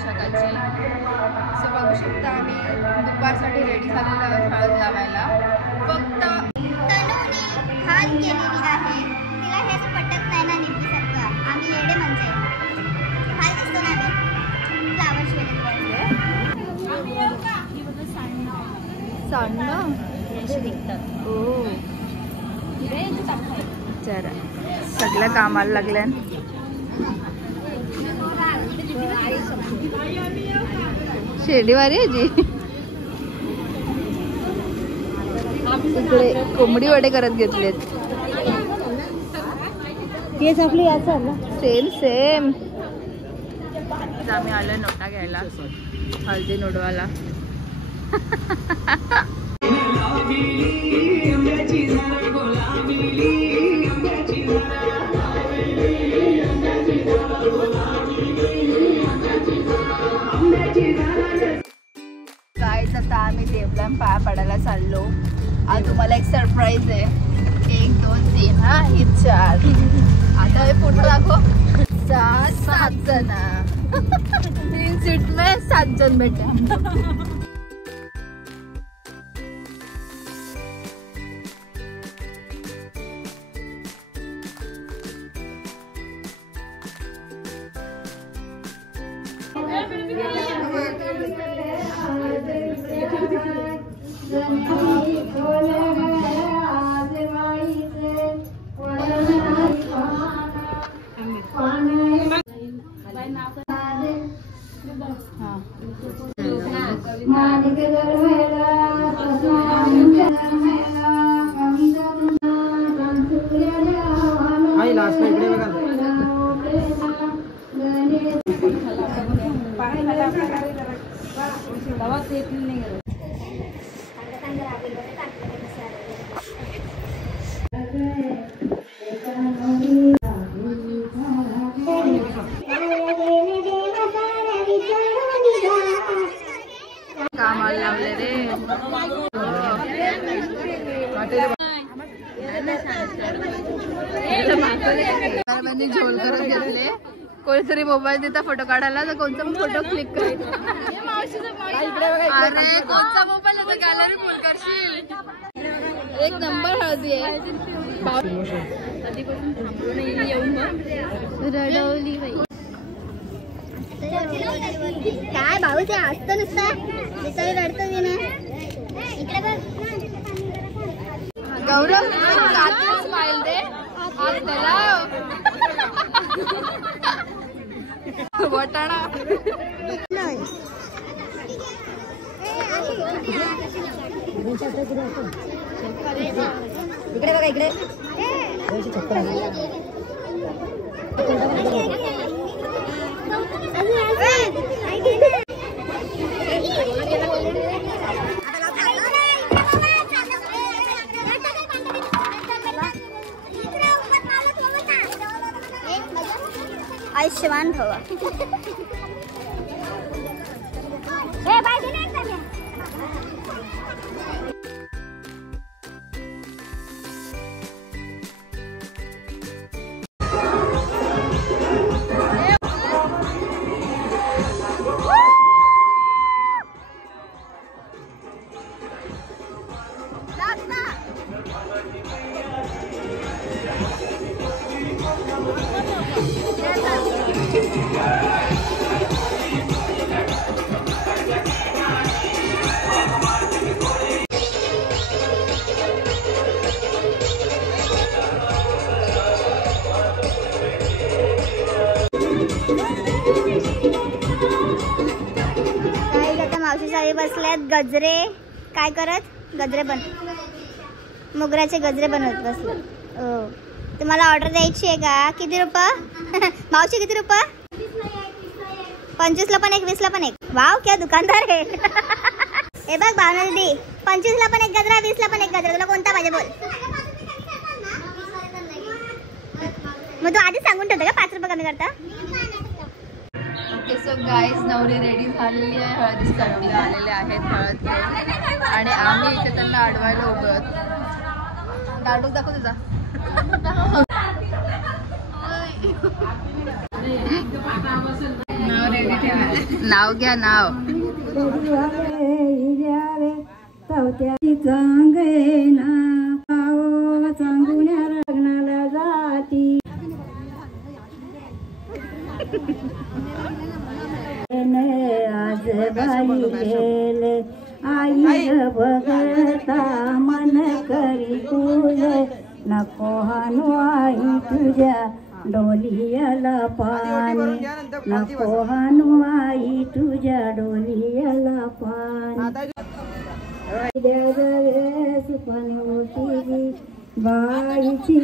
पोशाखाची. So बघू शकता आम्ही दुपारसाठी रेडी झालेलो आहोत हळद लावायला. फक्त तनुने हात केलेली आहे. तिला हेच पटत नाही ना नेहमीसारखं. आम्ही येडे म्हणजे हाल दिसतो ना आम्ही फ्लावर शिवलेले जरा सगळं कामाला लागल्या. शेडीवारी आहे जी. इकडे कोंबडी वडे करत घेतलेत. Same same. आम्ही आलोय नोटा घ्यायला हळदी नोडवाला. गाईज आता आम्ही देवला पाया पडायला चाललो. आज तुम्हाला एक सरप्राईज आहे. 1 2 3 हा ही 4. आता हे फोटो दाखव. 7 जण. 3 सीट में 7 जण बैठे. कामाला लावले रे. झोल करत घेतले. कोणीतरी मोबाईल देता फोटो काढायला तर कोणता फोटो क्लिक करायचा. अरे कोणता मोबाईल आहे गॅलरी फुल करशील. एक नंबर हळदी आहे. रडवली काय भाऊ ते असतं नुसतं बिचारी रडतो मी ना. इकडे बघ गौरव स्माइल दे. वटाणा इकडे बघा इकडे. आयुष्यमान भवा. मावशी साहेब बसल्यात गजरे काय करत. गजरे मोगऱ्याचे गजरे बनवत बसले. तुम्हाला ऑर्डर द्यायची आहे का? किती रुपये मावशी? किती रुपये? 25 ला पण एक, 20 ला पण एक. वाव क्या दुकानदार आहे. हे बघ भावना दीदी, 25 ला पण एक गजरा, 20 ला पण एक गजरा. तुला कोणता पाहिजे बोल. मग तू आधीच सांगून ठेवतो का 5 रुपये कमी करता. ओके सो गाईज नवरी रेडी झालेली आहे. हळदीसाठी आलेले आहेत हळद. आणि आम्ही इथे त्यांना अडवायला उभं. दाडूक दाखव तुझा. नवरी नाव घ्या नाव. चांगेना पाव चांगुण्या लग्नाला जाती आज बाई गेले आई बघता मन करी तुझे नको हानू आई तुझ्या डोलियाला पाणी नको हानू आई तुझ्या डोलियाला पाणी सुपन होती बाईची